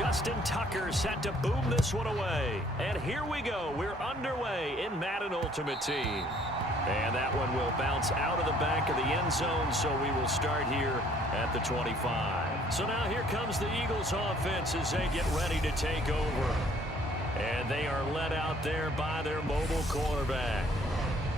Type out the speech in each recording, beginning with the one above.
Justin Tucker set to boom this one away. And here we go. We're underway in Madden Ultimate Team. And that one will bounce out of the back of the end zone, so we will start here at the 25. So now here comes the Eagles offense as they get ready to take over. And they are led out there by their mobile quarterback.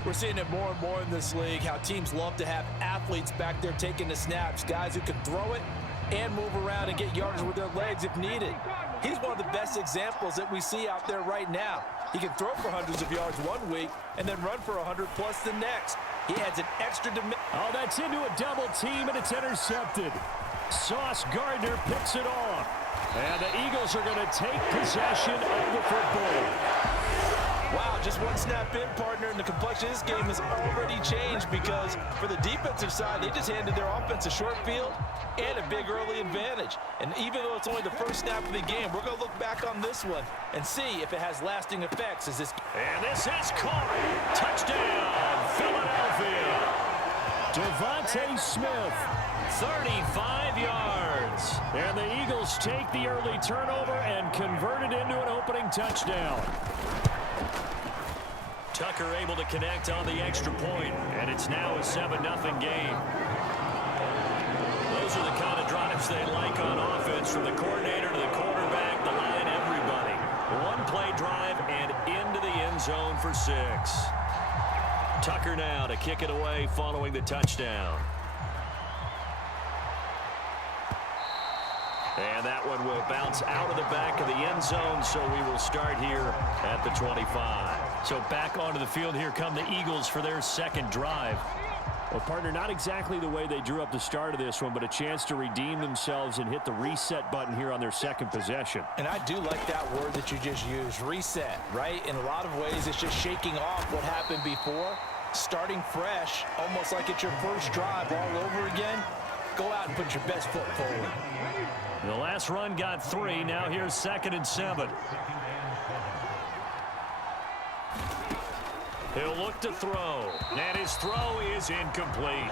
We're seeing it more and more in this league, how teams love to have athletes back there taking the snaps, guys who can throw it and move around and get yardage with their legs if needed. He's one of the best examples that we see out there right now. He can throw for hundreds of yards one week and then run for 100+ the next. He adds an extra dimension. Oh, that's into a double team, and it's intercepted. Sauce Gardner picks it off. And the Eagles are going to take possession of the football. Wow, just one snap in, partner, and the complexion of this game has already changed because for the defensive side, they just handed their offense a short field and a big early advantage. And even though it's only the first snap of the game, we're going to look back on this one and see if it has lasting effects. And this is caught. Touchdown, Philadelphia. Devontae Smith, 35 yards. And the Eagles take the early turnover and convert it into an opening touchdown. Tucker able to connect on the extra point, and it's now a 7-0 game. Those are the kind of drives they like on offense, from the coordinator to the quarterback, the line, everybody. One-play drive and into the end zone for 6. Tucker now to kick it away following the touchdown. And that one will bounce out of the back of the end zone, so we will start here at the 25. So back onto the field, here come the Eagles for their second drive. Well, partner, not exactly the way they drew up the start of this one, but a chance to redeem themselves and hit the reset button here on their second possession. And I do like that word that you just used, reset, right? In a lot of ways, it's just shaking off what happened before, starting fresh, almost like it's your first drive all over again. Go out and put your best foot forward. The last run got 3. Now here's 2nd and 7. He'll look to throw, and his throw is incomplete.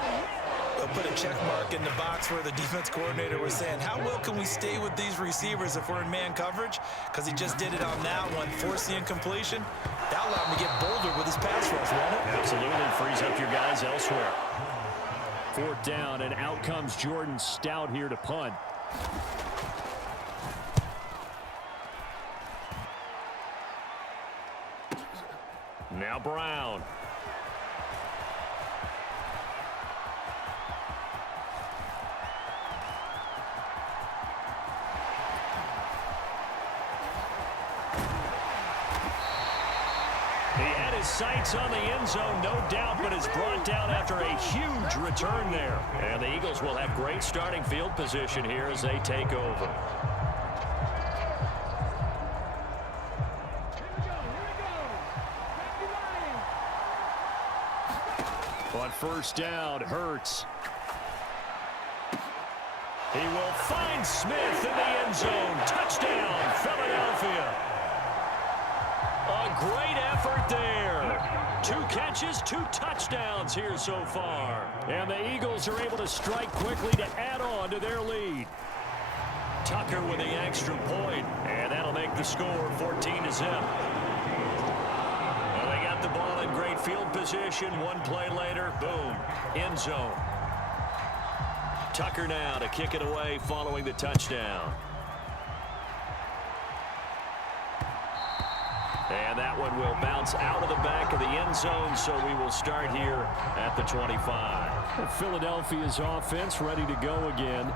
They'll put a check mark in the box where the defense coordinator was saying, how well can we stay with these receivers if we're in man coverage? Because he just did it on that one, forced the incompletion. That allowed him to get bolder with his pass rush, won't it? Absolutely, frees up your guys elsewhere. 4th down, and out comes Jordan Stout here to punt. Now Brown. He had his sights on the end zone, no doubt, but is brought down after a huge return there. And the Eagles will have great starting field position here as they take over. On 1st down, Hurts. He will find Smith in the end zone. Touchdown, Philadelphia. A great effort there. 2 catches, 2 touchdowns here so far. And the Eagles are able to strike quickly to add on to their lead. Tucker with the extra point, and that'll make the score 14-0. They got the ball in great field position. One play later, boom, end zone. Tucker now to kick it away following the touchdown. And that one will bounce out of the back of the end zone, so we will start here at the 25. Philadelphia's offense ready to go again.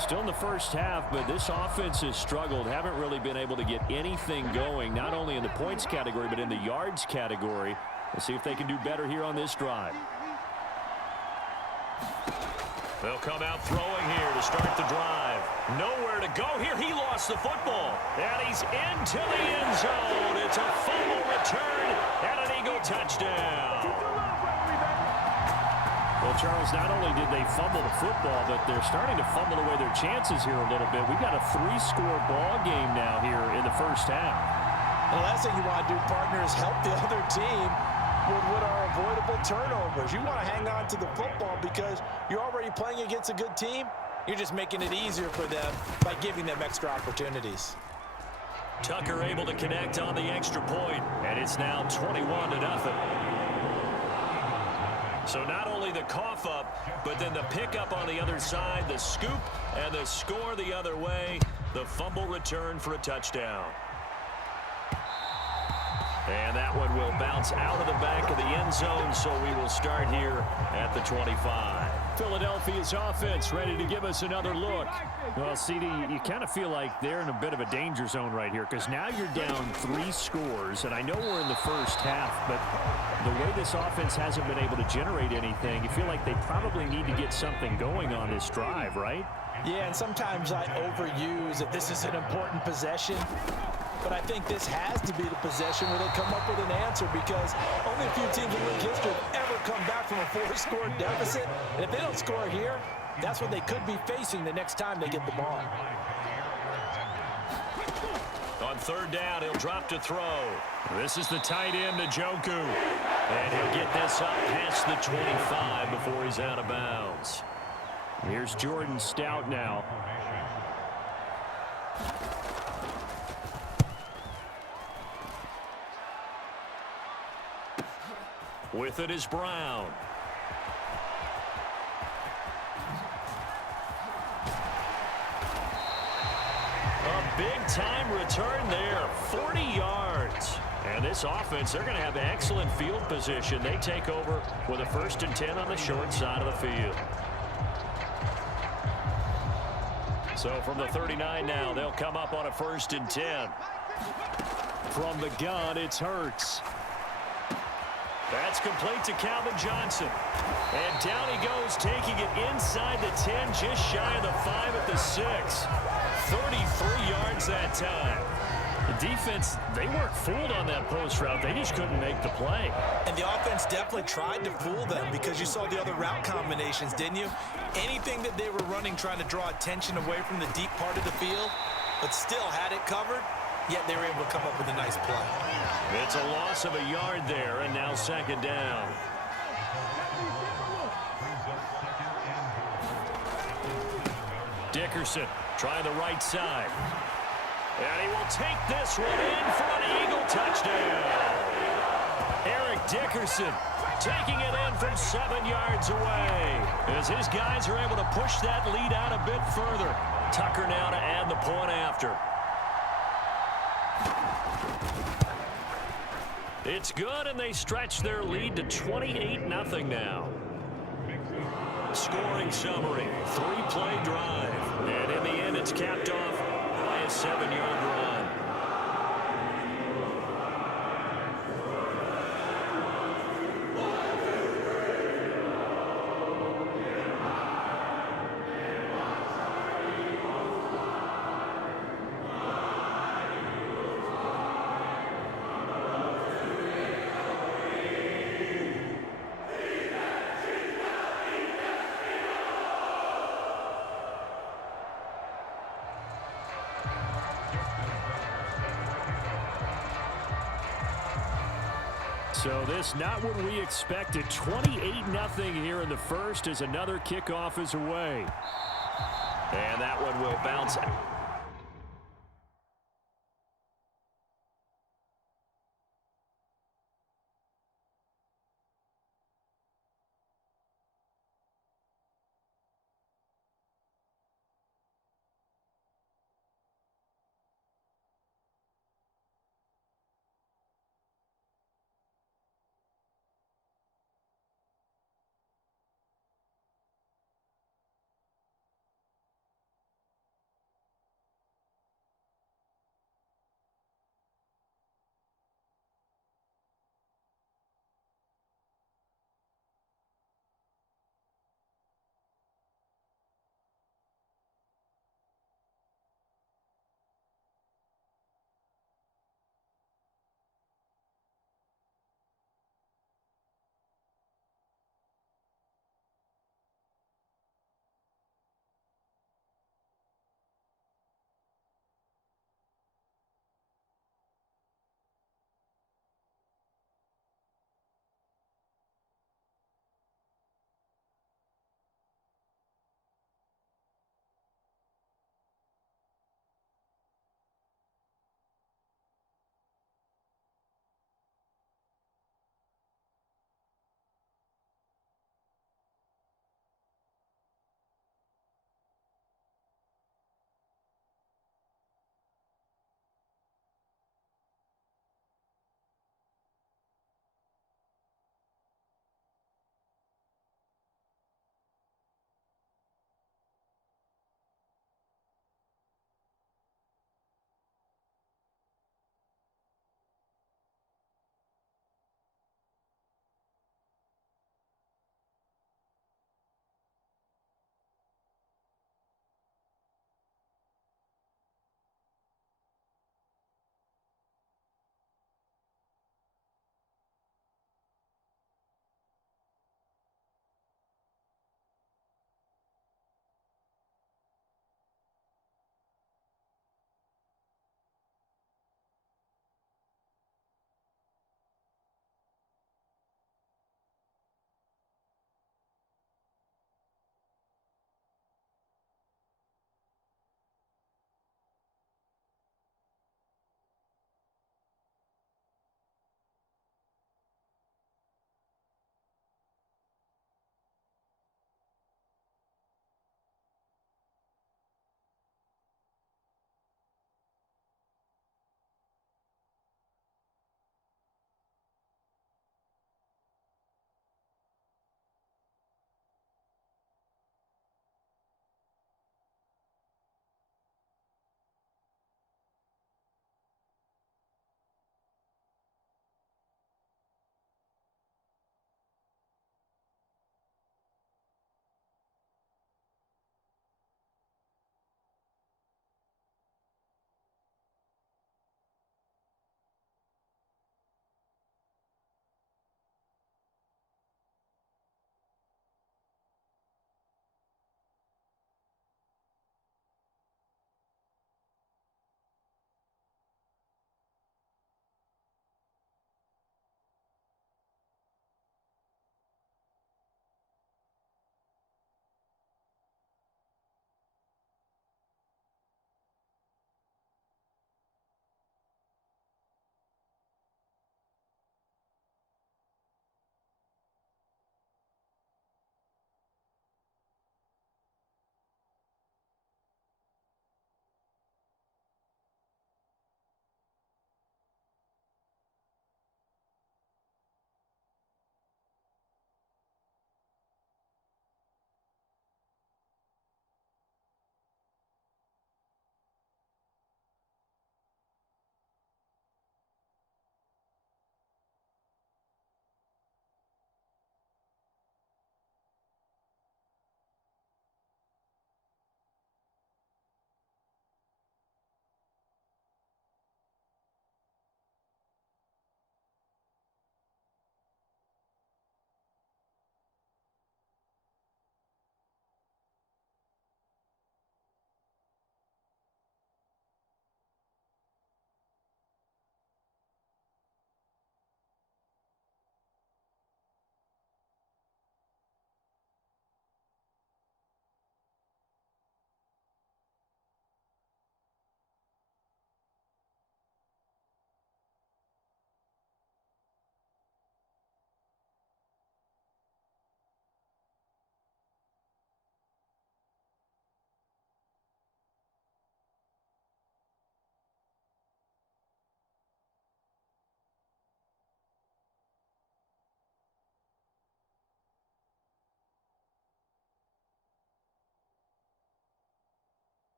Still in the first half, but this offense has struggled. Haven't really been able to get anything going, not only in the points category, but in the yards category. Let's see if they can do better here on this drive. They'll come out throwing here to start the drive. Nowhere to go here. He lost the football. And he's into the end zone. It's a fumble return and an Eagle touchdown. Well, Charles, not only did they fumble the football, but they're starting to fumble away their chances here a little bit. We've got a 3-score ball game now here in the first half. And the last thing you want to do, partner, is help the other team with what are avoidable turnovers. You want to hang on to the football because you're already playing against a good team. You're just making it easier for them by giving them extra opportunities. Tucker able to connect on the extra point, and it's now 21-0. So not only the cough up, but then the pickup on the other side, the scoop, and the score the other way. The fumble return for a touchdown. And that one will bounce out of the back of the end zone, so we will start here at the 25. Philadelphia's offense ready to give us another look. Well, CD, you kind of feel like they're in a bit of a danger zone right here because now you're down 3 scores, and I know we're in the first half, but the way this offense hasn't been able to generate anything, you feel like they probably need to get something going on this drive, right? Yeah, and sometimes I overuse that this is an important possession. But I think this has to be the possession where they come up with an answer because only a few teams in league history have ever come back from a 4-score deficit. And if they don't score here, that's what they could be facing the next time they get the ball. On third down, he'll drop to throw. This is the tight end, Njoku. And he'll get this up past the 25 before he's out of bounds. Here's Jordan Stout now. With it is Brown. A big-time return there, 40 yards. And this offense, they're going to have excellent field position. They take over with a 1st and 10 on the short side of the field. So from the 39 now, they'll come up on a 1st and 10. From the gun, it's Hurts. That's complete to Calvin Johnson. And down he goes, taking it inside the 10, just shy of the 5 at the 6. 33 yards that time. The defense, they weren't fooled on that post route. They just couldn't make the play. And the offense definitely tried to fool them because you saw the other route combinations, didn't you? Anything that they were running trying to draw attention away from the deep part of the field, but still had it covered, yet they were able to come up with a nice play. It's a loss of a yard there, and now 2nd down. Dickerson trying the right side. And he will take this one in for an Eagle touchdown. Eric Dickerson taking it in from 7 yards away as his guys are able to push that lead out a bit further. Tucker now to add the point after. It's good, and they stretch their lead to 28-0 now. Scoring summary, 3-play drive. And in the end, it's capped off by a 7-yard run. So this not what we expected. 28-0 here in the first as another kickoff is away. And that one will bounce out.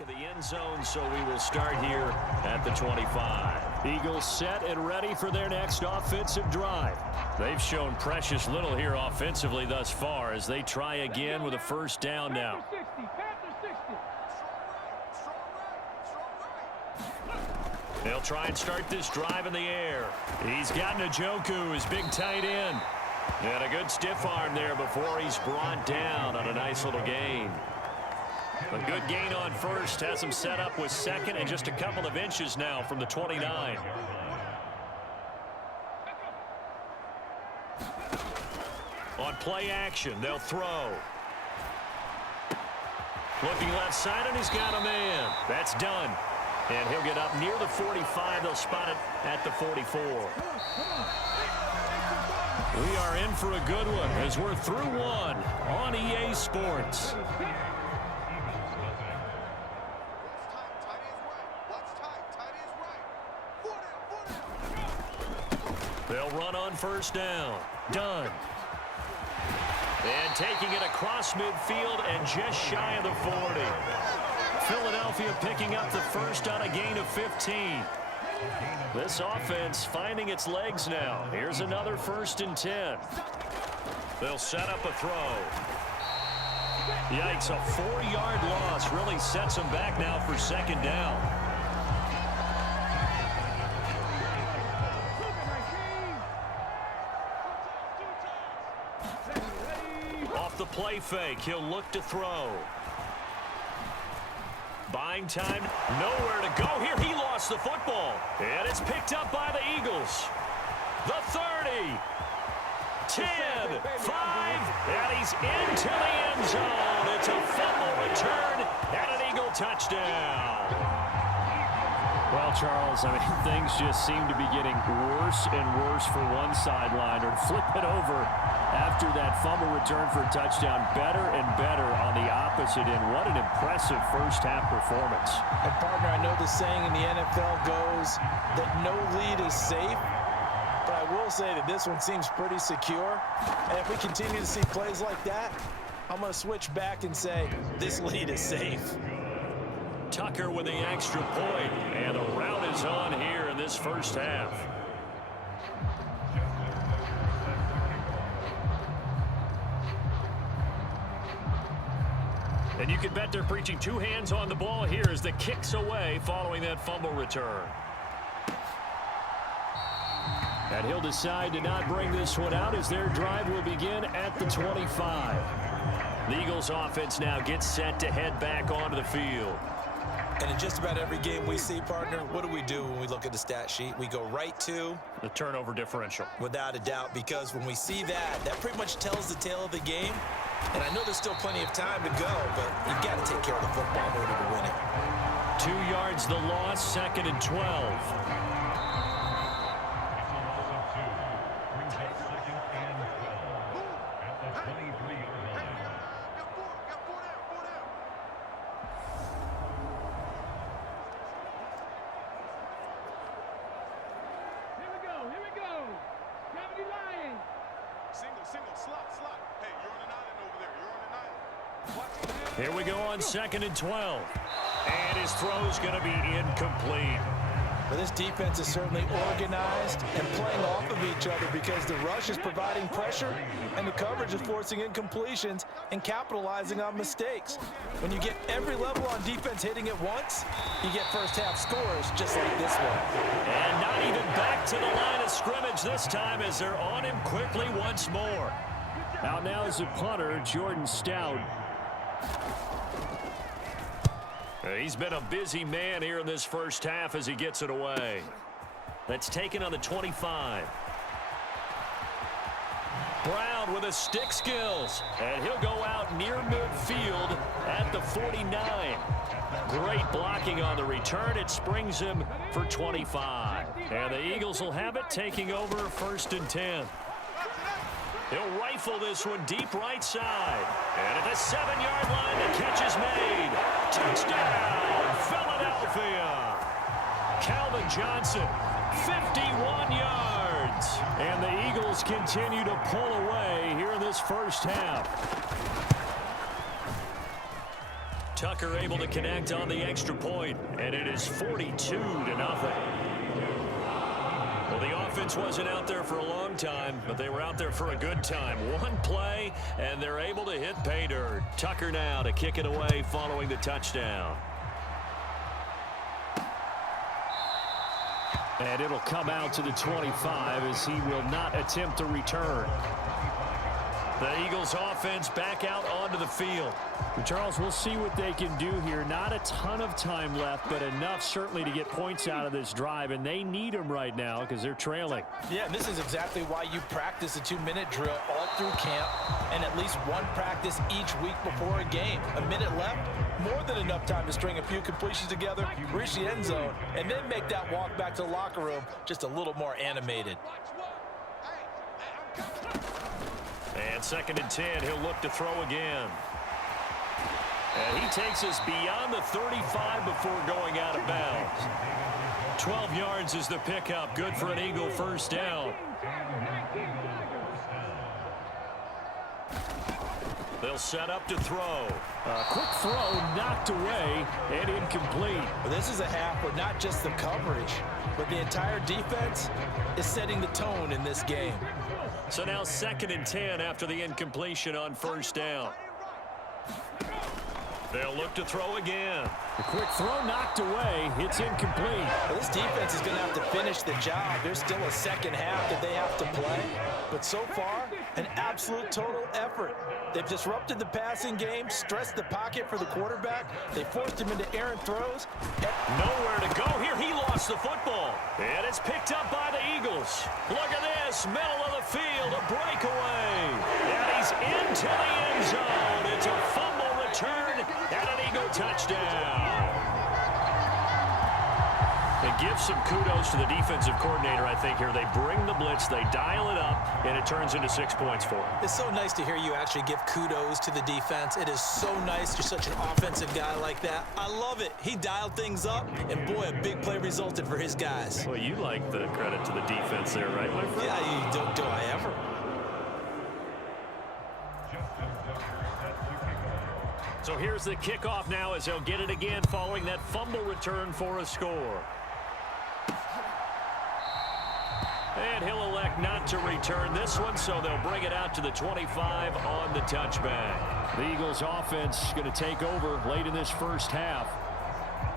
back of the end zone, so we will start here at the 25. Eagles set and ready for their next offensive drive. They've shown precious little here offensively thus far as they try again with a first down now. They'll try and start this drive in the air. He's got Njoku, his big tight end. And a good stiff arm there before he's brought down on a nice little gain. A good gain on first has him set up with second and just a couple of inches now from the 29. On play action, they'll throw. Looking left side, and he's got a man. That's done. And he'll get up near the 45. They'll spot it at the 44. We are in for a good one as we're through one on EA Sports. They'll run on first down. Done. And taking it across midfield and just shy of the 40. Philadelphia picking up the first on a gain of 15. This offense finding its legs now. Here's another 1st and 10. They'll set up a throw. Yikes, a 4-yard loss really sets them back now for second down. Off the play fake, he'll look to throw. Buying time, nowhere to go here. He lost the football. And it's picked up by the Eagles. The 30, 10, 5, and he's into the end zone. It's a fumble return and an Eagle touchdown. Well, Charles, I mean, things just seem to be getting worse and worse for one sideline. Or flip it over after that fumble return for a touchdown. Better and better on the opposite end. What an impressive first-half performance. And, partner, I know the saying in the NFL goes that no lead is safe. But I will say that this one seems pretty secure. And if we continue to see plays like that, I'm going to switch back and say this lead is safe. Tucker with the extra point, and the rout is on here in this first half. And you can bet they're preaching two hands on the ball here as the kick's away following that fumble return. And he'll decide to not bring this one out as their drive will begin at the 25. The Eagles offense now gets set to head back onto the field. And in just about every game we see, partner, what do when we look at the stat sheet? We go right to the turnover differential. Without a doubt, because when we see that, that pretty much tells the tale of the game. And I know there's still plenty of time to go, but you've got to take care of the football in order to win it. 2 yards the loss, 2nd and 12. Here we go on 2nd and 12. And his throw's going to be incomplete. Well, this defense is certainly organized and playing off of each other because the rush is providing pressure and the coverage is forcing incompletions and capitalizing on mistakes. When you get every level on defense hitting at once, you get first-half scores just like this one. And not even back to the line of scrimmage this time as they're on him quickly once more. Out now is the punter, Jordan Stout. He's been a busy man here in this first half as he gets it away. That's taken on the 25. Brown with his stick skills. And he'll go out near midfield at the 49. Great blocking on the return. It springs him for 25. And the Eagles will have it taking over 1st and 10. He'll rifle this one deep right side. And at the 7-yard line, the catch is made. Touchdown, Philadelphia. Calvin Johnson, 51 yards. And the Eagles continue to pull away here in this first half. Tucker able to connect on the extra point, and it is 42-0. Well, the offense wasn't out there for a long time, but they were out there for a good time. One play, and they're able to hit pay dirt. Tucker now to kick it away following the touchdown. And it'll come out to the 25 as he will not attempt to return. The Eagles offense back out onto the field. Charles, we'll see what they can do here. Not a ton of time left, but enough certainly to get points out of this drive, and they need them right now because they're trailing. Yeah, and this is exactly why you practice a 2-minute drill all through camp and at least one practice each week before a game. A minute left, more than enough time to string a few completions together, reach the end zone, and then make that walk back to the locker room just a little more animated. And 2nd and 10, he'll look to throw again. And he takes us beyond the 35 before going out of bounds. 12 yards is the pickup. Good for an Eagle first down. They'll set up to throw. A quick throw knocked away and incomplete. Well, this is a half where not just the coverage, but the entire defense is setting the tone in this game. So now 2nd and 10 after the incompletion on first down. They'll look to throw again. A quick throw knocked away. It's incomplete. Well, this defense is going to have to finish the job. There's still a second half that they have to play. But so far, an absolute total effort. They've disrupted the passing game, stressed the pocket for the quarterback. They forced him into errant throws. Nowhere to go here. He lost the football. And it's picked up by the Eagles. Look at this. Middle of the field. A breakaway. And he's into the end zone. It's a fumble return and an Eagle touchdown. And give some kudos to the defensive coordinator, I think, here. They bring the blitz, they dial it up, and it turns into 6 points for them. It's so nice to hear you actually give kudos to the defense. It is so nice. You're such an offensive guy like that. I love it. He dialed things up, and boy, a big play resulted for his guys. Well, you like the credit to the defense there, right, my friend? Yeah, do I ever? So here's the kickoff now as they'll get it again following that fumble return for a score. And he'll elect not to return this one, so they'll bring it out to the 25 on the touchback. The Eagles offense going to take over late in this first half.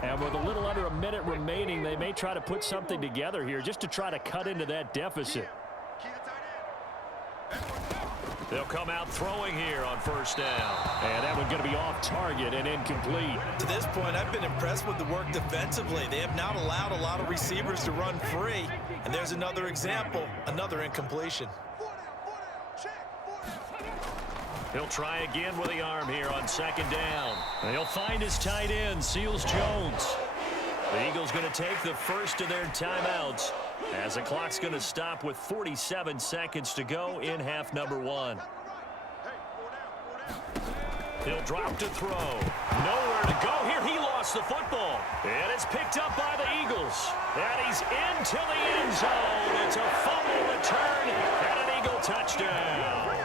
And with a little under a minute remaining, they may try to put something together here just to try to cut into that deficit. They'll come out throwing here on first down. And that one's going to be off target and incomplete. To this point, I've been impressed with the work defensively. They have not allowed a lot of receivers to run free. And there's another example, another incompletion. He'll try again with the arm here on 2nd down. And he'll find his tight end, Seals Jones. The Eagles going to take the first of their timeouts as the clock's going to stop with 47 seconds to go in half number 1. He'll drop to throw. Nowhere to go here. He lost the football. And it's picked up by the Eagles. And he's into the end zone. It's a fumble return and an Eagle touchdown.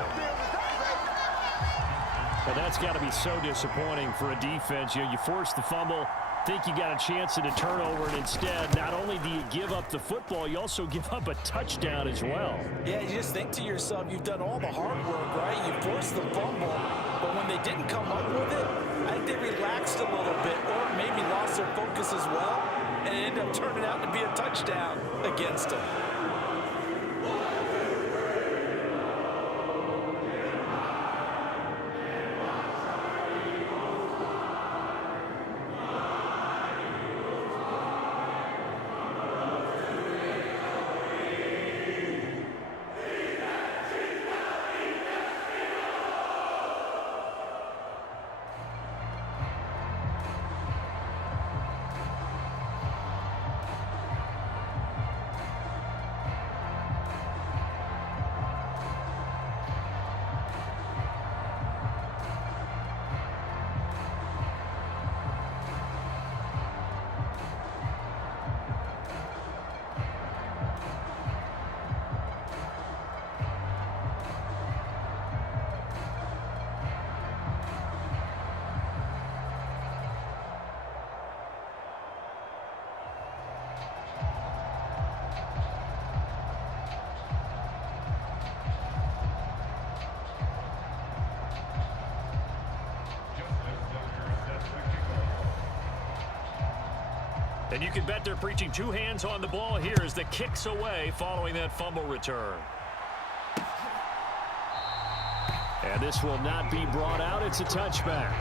Well, that's got to be so disappointing for a defense. You know, you force the fumble, think you got a chance at a turnover, and instead, not only do you give up the football, you also give up a touchdown as well. Yeah, you just think to yourself, you've done all the hard work, right? You forced the fumble, but when they didn't come up with it, I think they relaxed a little bit or maybe lost their focus as well, and it ended up turning out to be a touchdown against them. And you can bet they're preaching two hands on the ball here as the kick's away following that fumble return. And this will not be brought out. It's a touchback.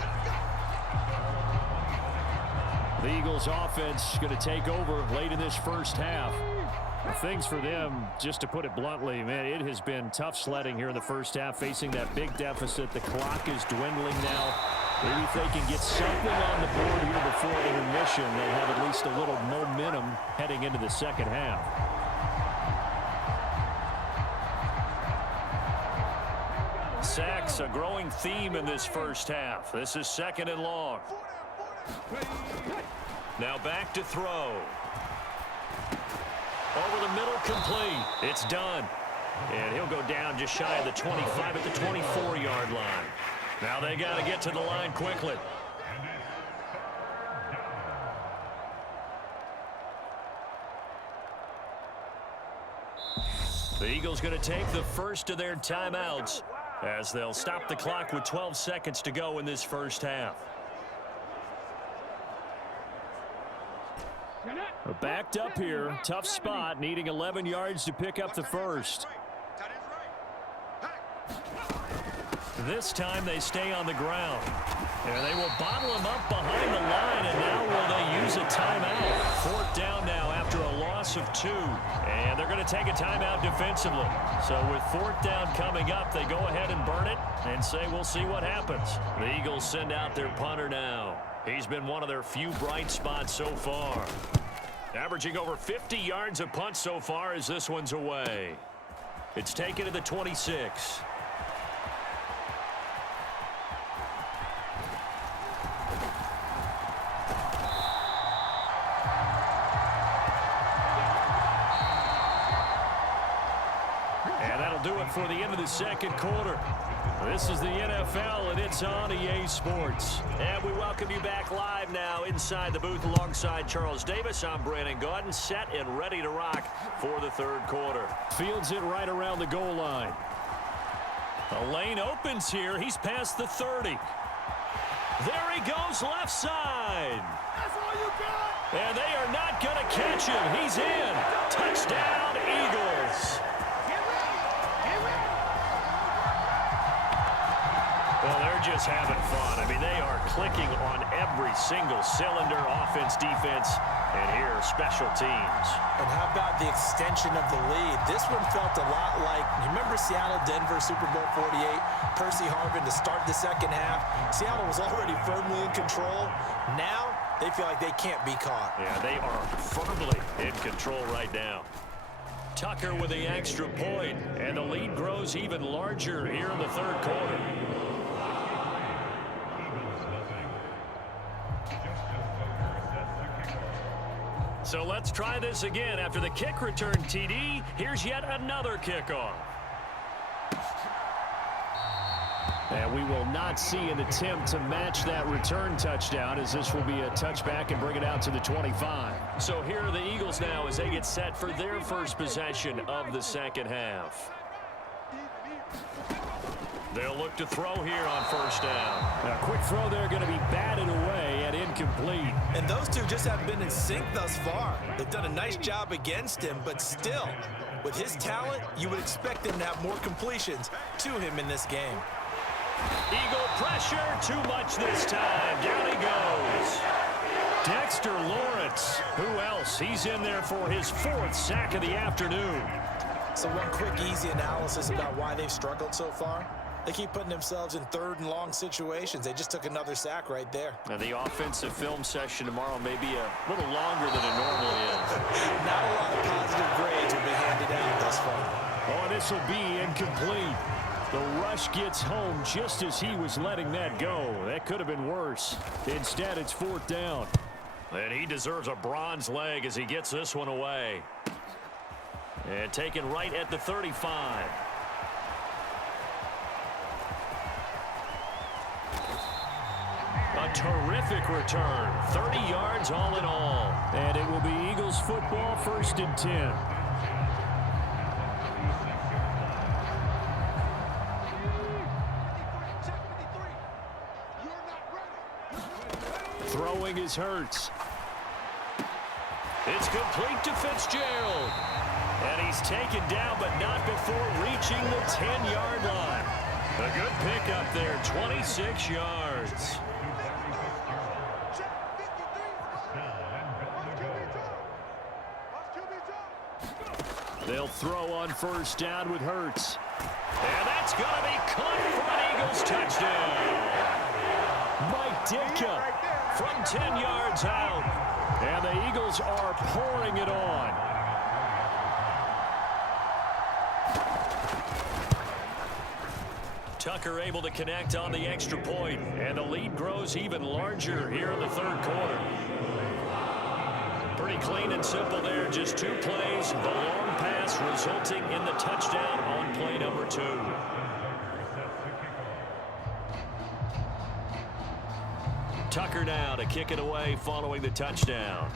The Eagles offense going to take over late in this first half. Things for them, just to put it bluntly, man, it has been tough sledding here in the first half, facing that big deficit. The clock is dwindling now. Maybe if they can get something on the board here before intermission, they'll have at least a little momentum heading into the second half. Sacks, a growing theme in this first half. This is 2nd and long. Now back to throw. Over the middle, complete. It's done. And he'll go down just shy of the 25 at the 24-yard line. Now they got to get to the line quickly. The Eagles going to take the first of their timeouts as they'll stop the clock with 12 seconds to go in this first half. Backed up here, tough spot, needing 11 yards to pick up the first. This time they stay on the ground. And they will bottle him up behind the line, and now will they use a timeout? 4th down now after a loss of 2. And they're going to take a timeout defensively. So with 4th down coming up, they go ahead and burn it and say we'll see what happens. The Eagles send out their punter now. He's been one of their few bright spots so far. Averaging over 50 yards a punt so far as this one's away. It's taken to the 26. And that'll do it for the end of the second quarter. This is the NFL, and it's on EA Sports. And we welcome you back live now inside the booth alongside Charles Davis. I'm Brandon Gaudin, set and ready to rock for the third quarter. Fields it right around the goal line. A lane opens here. He's past the 30. There he goes, left side. That's all you got. And they are not going to catch him. He's in. Touchdown, Eagles. Well, they're just having fun. I mean, they are clicking on every single cylinder, offense, defense, and here, special teams. And how about the extension of the lead? This one felt a lot like, you remember Seattle-Denver Super Bowl 48? Percy Harvin to start the second half. Seattle was already firmly in control. Now, they feel like they can't be caught. Yeah, they are firmly in control right now. Tucker with the extra point, and the lead grows even larger here in the third quarter. So let's try this again. After the kick return TD, here's yet another kickoff. And we will not see an attempt to match that return touchdown, as this will be a touchback and bring it out to the 25. So here are the Eagles now as they get set for their first possession of the second half. They'll look to throw here on first down. A quick throw there, going to be batted away and incomplete. And those two just have been in sync thus far. They've done a nice job against him, but still, with his talent, you would expect him to have more completions to him in this game. Eagle pressure, too much this time. Down he goes. Dexter Lawrence. Who else? He's in there for his 4th sack of the afternoon. So one quick, easy analysis about why they've struggled so far. They keep putting themselves in 3rd and long situations. They just took another sack right there. Now the offensive film session tomorrow may be a little longer than it normally is. Not a lot of positive grades will be handed out thus far. Oh, this will be incomplete. The rush gets home just as he was letting that go. That could have been worse. Instead, it's 4th down. And he deserves a bronze leg as he gets this one away. And taken right at the 35. A terrific return. 30 yards all in all. And it will be Eagles football, 1st and 10. Throwing is Hurts. It's complete to Fitzgerald. And he's taken down, but not before reaching the 10-yard line. A good pickup there, 26 yards. They'll throw on first down with Hurts. And that's going to be caught for an Eagles touchdown. Mike Ditka from 10 yards out. And the Eagles are pouring it on. Tucker able to connect on the extra point. And the lead grows even larger here in the third quarter. Pretty clean and simple there. Just 2 plays. The long pass resulting in the touchdown on play number 2. Tucker now to kick it away following the touchdown.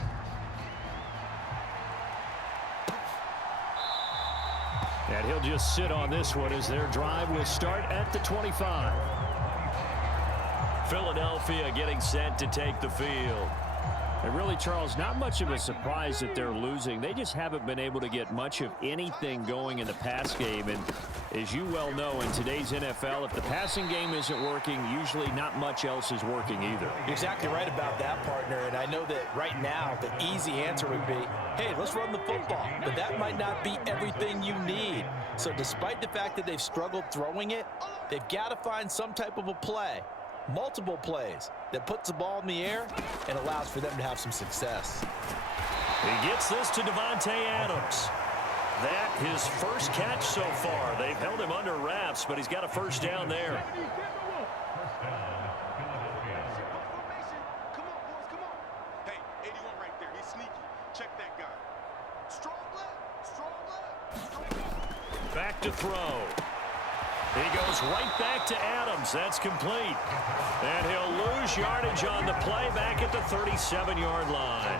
And he'll just sit on this one as their drive will start at the 25. Philadelphia getting set to take the field. And really, Charles, not much of a surprise that they're losing. They just haven't been able to get much of anything going in the pass game. And as you well know, in today's NFL, if the passing game isn't working, usually not much else is working either. You're exactly right about that, partner. And I know that right now the easy answer would be, hey, let's run the football. But that might not be everything you need. So despite the fact that they've struggled throwing it, they've got to find some type of a play. Multiple plays that puts the ball in the air and allows for them to have some success. He gets this to Davante Adams. That his first catch so far. They've held him under wraps, but he's got a first down there. Come on, boys, come on. Hey, 81 right there. He's sneaky. Check that guy. Strong left, strong left, strong left. Back to throw. He goes right back to Adams. That's complete. And he'll lose yardage on the play back at the 37-yard line.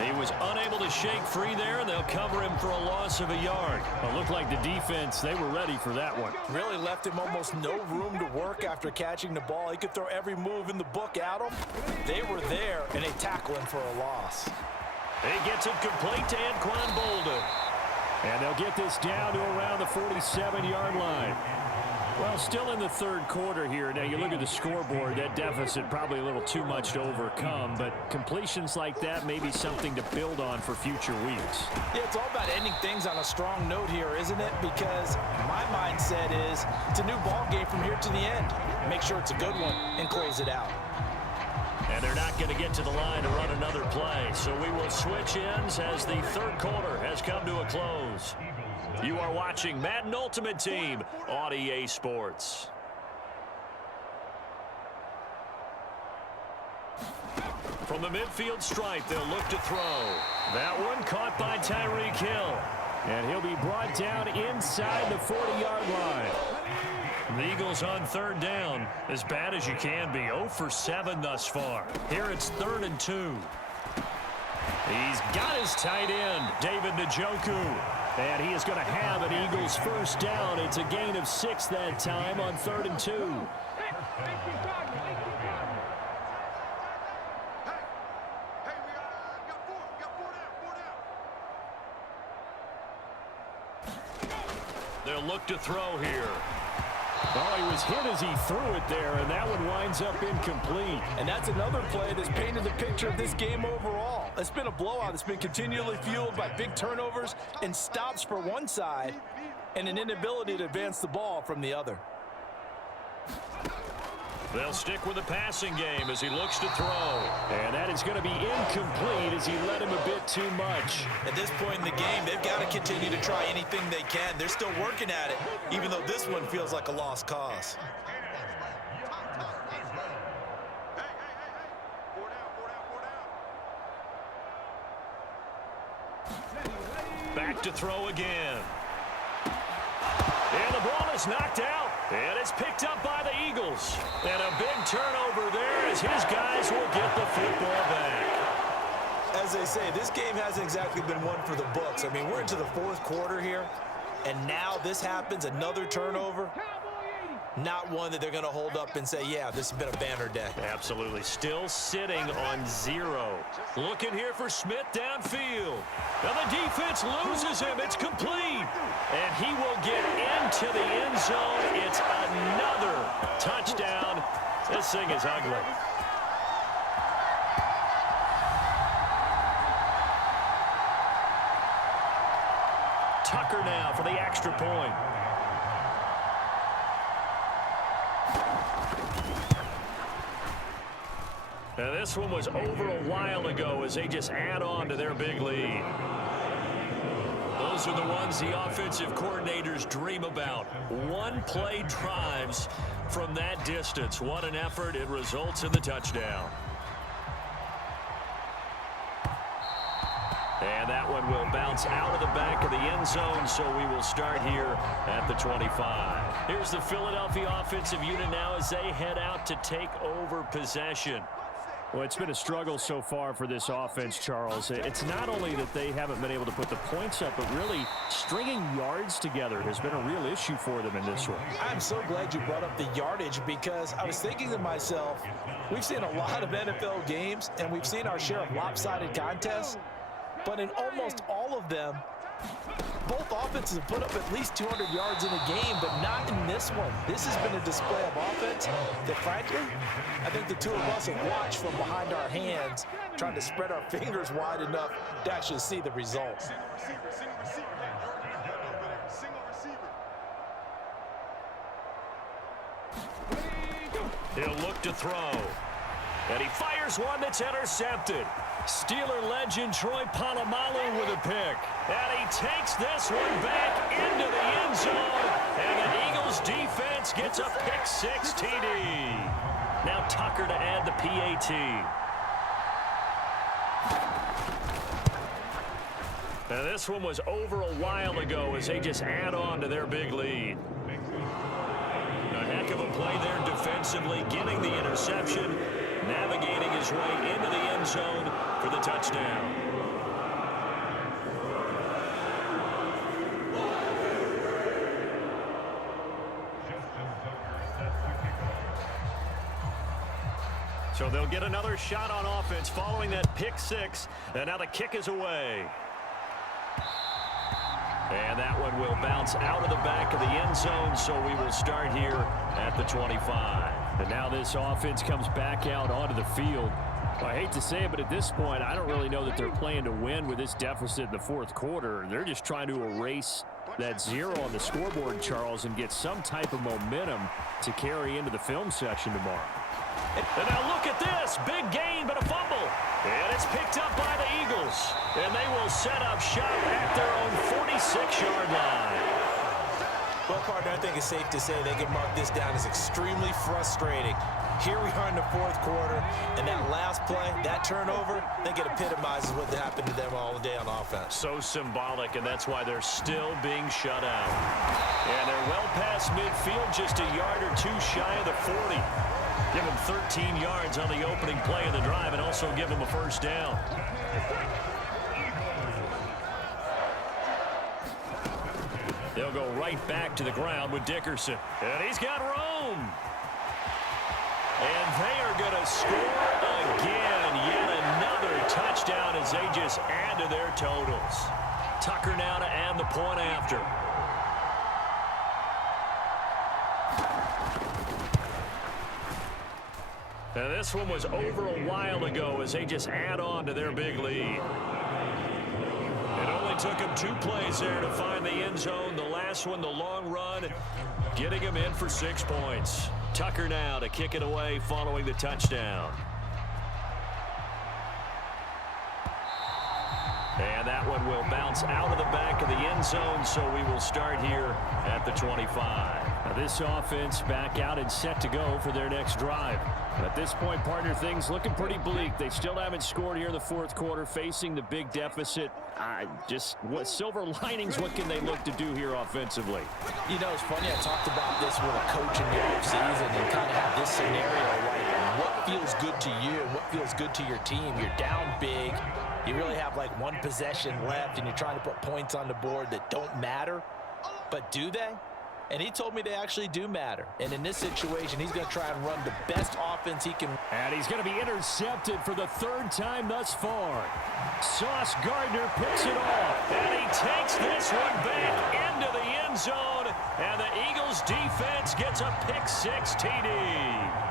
He was unable to shake free there, and they'll cover him for a loss of a yard. It looked like the defense, they were ready for that one. Really left him almost no room to work after catching the ball. He could throw every move in the book at him. They were there, and they tackle him for a loss. He gets it complete to Anquan Boldin. And they'll get this down to around the 47-yard line. Well, still in the third quarter here. Now, you look at the scoreboard, that deficit probably a little too much to overcome, but completions like that may be something to build on for future weeks. Yeah, it's all about ending things on a strong note here, isn't it? Because my mindset is it's a new ball game from here to the end. Make sure it's a good one and close it out. And they're not going to get to the line to run another play, so we will switch ends as the third quarter has come to a close. You are watching Madden Ultimate Team on EA Sports. From the midfield stripe, they'll look to throw. That one caught by Tyreek Hill. And he'll be brought down inside the 40-yard line. The Eagles on third down, as bad as you can be. 0 for 7 thus far. Here it's 3rd and 2. He's got his tight end, David Njoku. And he is going to have an Eagles first down. It's a gain of 6 that time on 3rd and 2. They'll look to throw here. Oh, he was hit as he threw it there, and that one winds up incomplete. And that's another play that's painted the picture of this game overall. It's been a blowout. It's been continually fueled by big turnovers and stops for one side and an inability to advance the ball from the other. They'll stick with the passing game as he looks to throw. And that is going to be incomplete as he led him a bit too much. At this point in the game, they've got to continue to try anything they can. They're still working at it, even though this one feels like a lost cause. Back to throw again. And the ball is knocked out. And it's picked up by the Eagles. And a big turnover there as his guys will get the football back. As they say, this game hasn't exactly been one for the books. I mean, we're into the fourth quarter here, and now this happens, another turnover. Not one that they're going to hold up and say, yeah, this has been a banner day. Absolutely. Still sitting on 0. Looking here for Smith downfield. Now the defense loses him. It's complete. And he will get into the end zone. It's another touchdown. This thing is ugly. Tucker now for the extra point. Now this one was over a while ago as they just add on to their big lead. Those are the ones the offensive coordinators dream about. One-play drives from that distance. What an effort. It results in the touchdown. And that one will bounce out of the back of the end zone, so we will start here at the 25. Here's the Philadelphia offensive unit now as they head out to take over possession. Well, it's been a struggle so far for this offense, Charles. It's not only that they haven't been able to put the points up, but really stringing yards together has been a real issue for them in this one. I'm so glad you brought up the yardage because I was thinking to myself, we've seen a lot of NFL games, and we've seen our share of lopsided contests, but in almost all of them, both offenses have put up at least 200 yards in a game, but not in this one. This has been a display of offense that, frankly, I think the two of us have watched from behind our hands, trying to spread our fingers wide enough to actually see the results. Single receiver. That yard over there. Single receiver. He'll look to throw. And he fires one that's intercepted. Steeler legend Troy Polamalu with a pick. And he takes this one back into the end zone. And the Eagles defense gets a pick-6 TD. Now Tucker to add the PAT. Now this one was over a while ago as they just add on to their big lead. A heck of a play there defensively, getting the interception, navigating his way into the end zone for the touchdown. So they'll get another shot on offense following that pick-6, and now the kick is away. And that one will bounce out of the back of the end zone, so we will start here at the 25. And now this offense comes back out onto the field. I hate to say it, but at this point, I don't really know that they're playing to win with this deficit in the fourth quarter. They're just trying to erase that 0 on the scoreboard, Charles, and get some type of momentum to carry into the film session tomorrow. And now look at this. Big gain, but a fumble. And it's picked up by the Eagles. And they will set up shop at their own 46-yard line. Well, partner, I think it's safe to say they can mark this down as extremely frustrating. Here we are in the fourth quarter, and that last play, that turnover, I think it epitomizes what happened to them all day on offense. So symbolic, and that's why they're still being shut out. And they're well past midfield, just a yard or two shy of the 40. Give them 13 yards on the opening play of the drive and also give them a first down. They'll go right back to the ground with Dickerson. And he's got Rome. And they are going to score again. Yet another touchdown as they just add to their totals. Tucker now to add the point after. Now this one was over a while ago as they just add on to their big lead. It only took him 2 plays there to find the end zone. The last one, the long run, getting him in for 6 points. Tucker now to kick it away following the touchdown. And that one will bounce out of the back of the end zone, so we will start here at the 25. Now this offense back out and set to go for their next drive. At this point, partner, things looking pretty bleak. They still haven't scored here in the fourth quarter, facing the big deficit. Just what silver linings, what can they look to do here offensively? You know, it's funny, I talked about this with a coach in the offseason and kind of had this scenario, like what feels good to you and what feels good to your team. You're down big. You really have like 1 possession left, and you're trying to put points on the board that don't matter. But do they? and he told me they actually do matter. And in this situation, he's going to try and run the best offense he can. And he's going to be intercepted for the third time thus far. Sauce Gardner picks it off. And he takes this one back into the end zone. And the Eagles defense gets a pick-6 TD.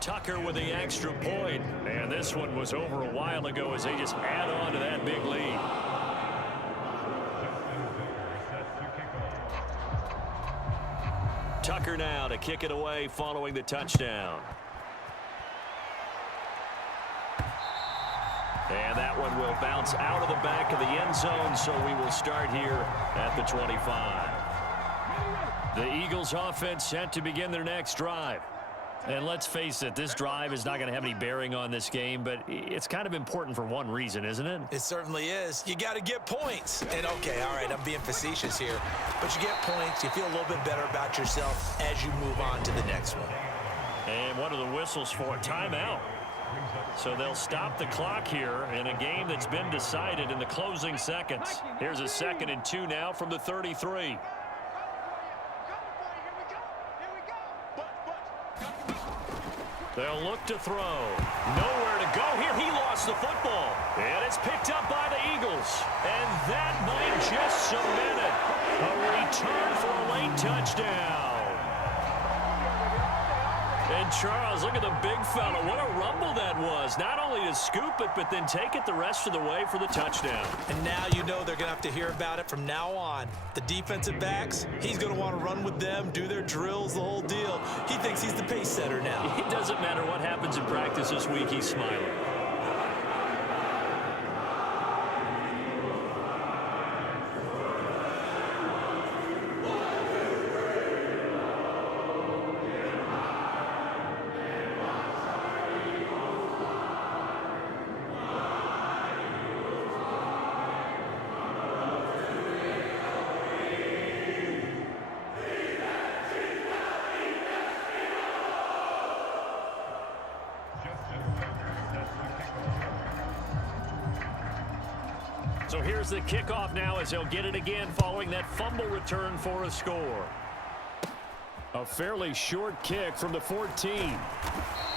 Tucker with the extra point. And this one was over a while ago as they just add on to that big lead. Tucker now to kick it away following the touchdown. And that one will bounce out of the back of the end zone, so we will start here at the 25. The Eagles offense set to begin their next drive. And let's face it, this drive is not going to have any bearing on this game, but it's kind of important for one reason, isn't it? It certainly is. You got to get points. And, okay, all right, I'm being facetious here. But you get points, you feel a little bit better about yourself as you move on to the next one. And what are the whistles for? Timeout. So they'll stop the clock here in a game that's been decided in the closing seconds. Here's a 2nd and 2 now from the 33. They'll look to throw. Nowhere to go here. He lost the football. And it's picked up by the Eagles. And that might just cement it. A return for a late touchdown. And Charles, look at the big fella. What a rumble that was. Not only to scoop it, but then take it the rest of the way for the touchdown. And now you know they're going to have to hear about it from now on. The defensive backs, he's going to want to run with them, do their drills, the whole deal. He thinks he's the pace setter now. It doesn't matter what happens in practice this week, he's smiling. So here's the kickoff now as he'll get it again following that fumble return for a score. A fairly short kick from the 14.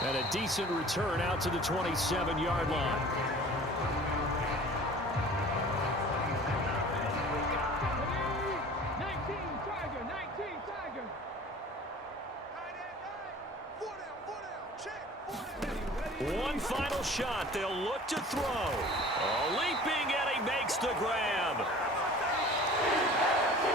And a decent return out to the 27-yard line. One final shot. They'll look to throw. Leaping, and he makes the grab.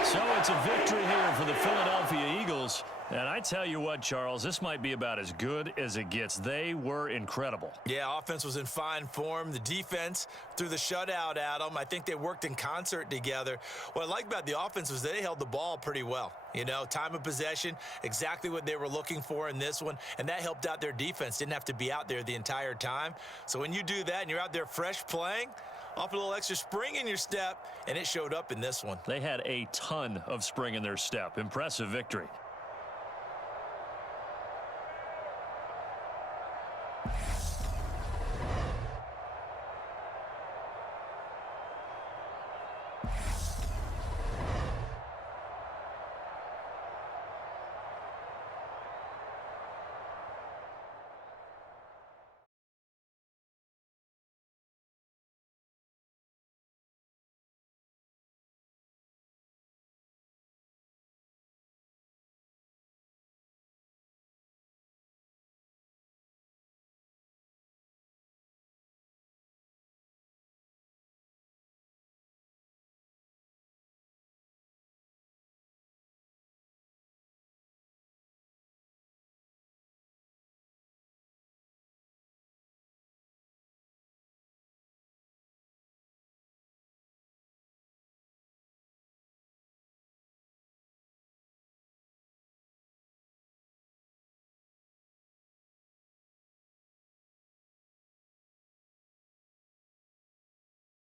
So it's a victory here for the Philadelphia Eagles. And I tell you what, Charles, this might be about as good as it gets. They were incredible. Yeah, offense was in fine form. The defense threw the shutout at them. I think they worked in concert together. What I like about the offense was they held the ball pretty well. You know, time of possession, exactly what they were looking for in this one, and that helped out their defense. Didn't have to be out there the entire time. So when you do that and you're out there fresh playing, off a little extra spring in your step, and it showed up in this one. They had a ton of spring in their step. Impressive victory.